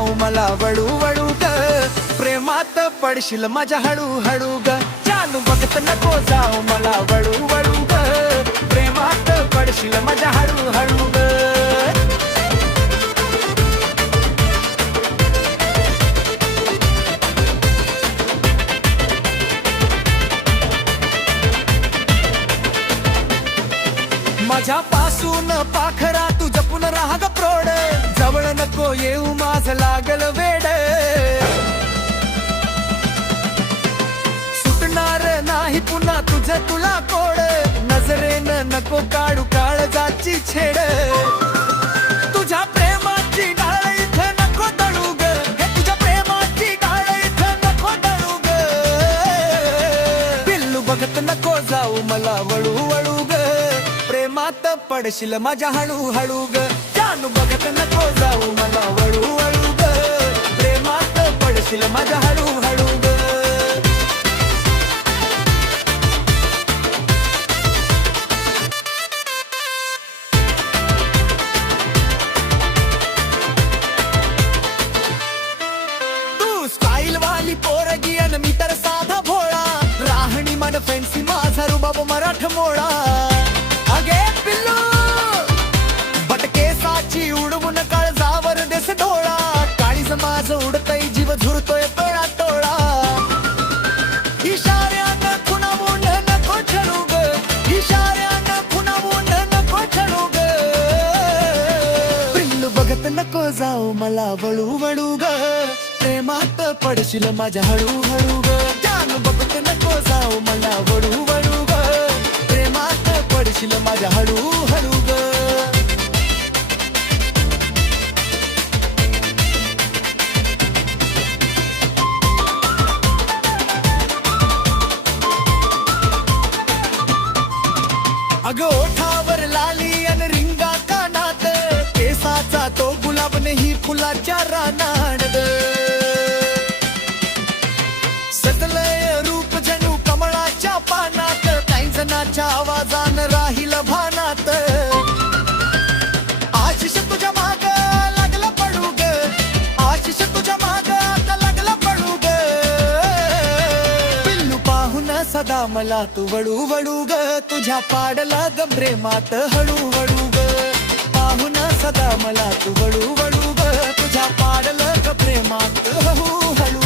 जाऊ मला वळू वळू ग प्रेमात पडशील माझ्या हळू हळू ग जानू बघत नको जाऊ मला वळू वळू ग प्रेमात पडशील माझ्या हळू हळू ग माझ्या पासून पाखरा तू जपून राहा ग प्रौढ जवळ नको येऊ माझं लागल वेड सुटणार नाही पुन्हा तुझं तुला कोड नजरेनं नको काढू काळजाची छेड तुझ्या प्रेमाची डाळ इथं नको दळू ग तुझ्या प्रेमाची डाळ इथं नको दळू ग पिल्लू बघत नको जाऊ मला वळू वळू ग प्रेमात पडशील माझ्या हळू हळू ग जानू बघत नको जाऊ मला वळू वळू ग प्रेमात पडशील माझ्या हळू हळू ग तू स्टाईल वाली पोरगी अन मी तर साधा भोळा राहणी मन फॅन्सी माझा रुबाब मराठ मोळा अगे पिल्लू बटके साची उडवून काळजावर देस डोळा काळीज माझ उडतय जीव झुरतोय टोळा टोळा इशाऱ्यानं खुणावून नको छळू ग इशाऱ्यानं खुणावून नको छळू ग पिल्लू बघत नको जाऊ मला वळू वळू ग प्रेमात पडशील माझ्या हळू हळू ग जानू बघत नको जाऊ मला वळू वळू ग प्रेमात पडशील माझ्या हळू हळू ग अगं ओठावर लाली अन रिंगा कानात केसाचा तो गुलाब नाही फुलाच्या रानात सजलय रूप जणू कमळाच्या पानात काही जणाच्या आवाजान राहील भानात आशिष तुझ्या माग लागला पडू ग आशिष तुझ्या माग आता लागला पडू ग पिल्लू पाहून सदा मला तू वळू वळू ग तुझ्या पाडला ग प्रेमात हळू हळू ग पाहून सदा मला तू वळू वळू ग तुझ्या पाडलं ग प्रेमात हळू हळू